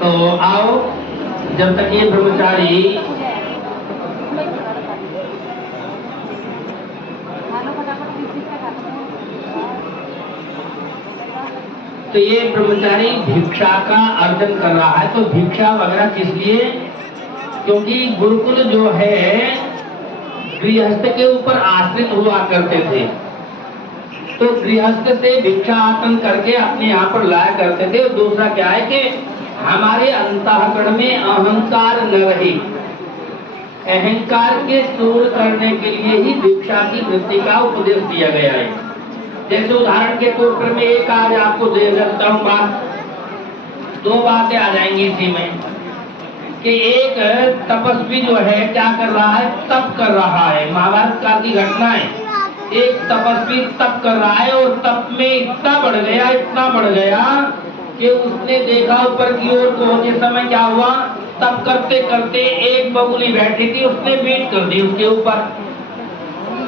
तो आओ, जब तक ये ब्रह्मचारी तो ये ब्रह्मचारी भिक्षा का अर्जन कर रहा है। तो भिक्षा वगैरह किस लिए? क्योंकि गुरुकुल जो है गृहस्थ के ऊपर आश्रित हुआ करते थे, तो गृहस्थ से भिक्षाटन करके अपने यहाँ पर लाया करते थे। और दूसरा क्या है कि हमारे अंतःकरण में अहंकार न रहे, अहंकार के दूर करने के लिए ही भिक्षा की वृत्ति का उपदेश दिया गया है। जैसे उदाहरण के तौर पर मैं एक आज आपको दे सकता हूँ बात, दो बातें आ जाएंगी इसी में कि एक तपस्वी जो है क्या कर रहा है, तप कर रहा है। महाभारत काल की घटना है। एक तपस्वी तप कर रहा है और तप में इतना बढ़ गया कि उसने देखा ऊपर की ओर तो होते समय क्या हुआ, तप करते करते एक बगुली बैठी थी, उसने बीट कर दी उसके ऊपर।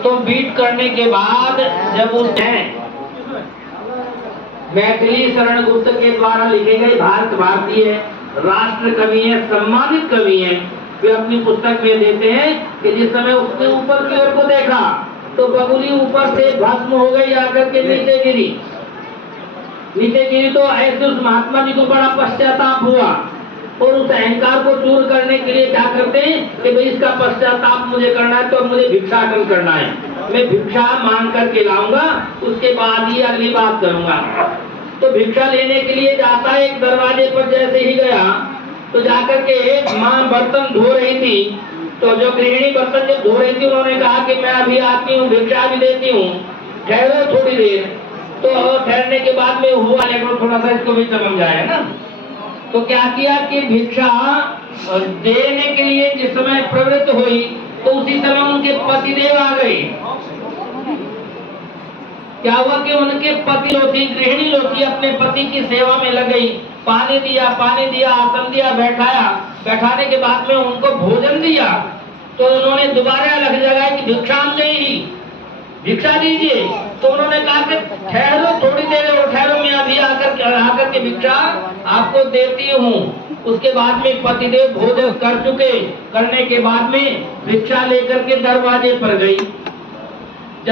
तो बीट करने के बाद जब उसने मैथिली शरण गुप्त के द्वारा लिखे गए भारतीय राष्ट्र कवि है, सम्मानित कवि है, वे अपनी पुस्तक में देते हैं कि जिस समय उसने ऊपर की ओर को देखा तो बगुली ऊपर से भस्म हो गई, आकर के नीचे गिरी। तो ऐसे उस महात्मा जी को बड़ा पश्चाताप हुआ और उस अहंकार को दूर करने के लिए क्या करते हैं कि भाई इसका पश्चाताप मुझे करना है, तो मुझे भिक्षाटन करना है, मैं भिक्षा मांग करके लाऊंगा, उसके बाद ही अगली बात करूंगा। तो भिक्षा लेने के लिए जाता है, एक दरवाजे पर जैसे ही गया तो जाकर के माँ बर्तन धो रही थी, तो जो गृहिणी बर्तन जब धो रही थी उन्होंने कहा कि मैं अभी आती हूँ, भिक्षा भी देती हूँ, ठहरो थोड़ी देर। तो ठहरने के बाद में हुआ, लेकिन थोड़ा सा इसको भी समझ जाए ना। तो क्या किया कि भिक्षा देने के लिए जिस समय प्रवृत्त हुई तो उसी समय उनके पतिदेव आ गए। क्या हुआ कि उनके पति जो थी, गृहिणी जो थी, अपने पति की सेवा में लग गई। पानी दिया, आसन दिया, बैठाने के बाद में उनको भोजन दिया। तो उन्होंने दोबारा अलग जगह की भिक्षा नहीं, भिक्षा दीजिए। तो उन्होंने कहा कि ठहरो थोड़ी देर और ठहरो, मैं अभी आकर के भिक्षा आपको देती हूँ। उसके बाद में पतिदेव भोजन कर चुके, करने के बाद में भिक्षा लेकर के दरवाजे पर गई।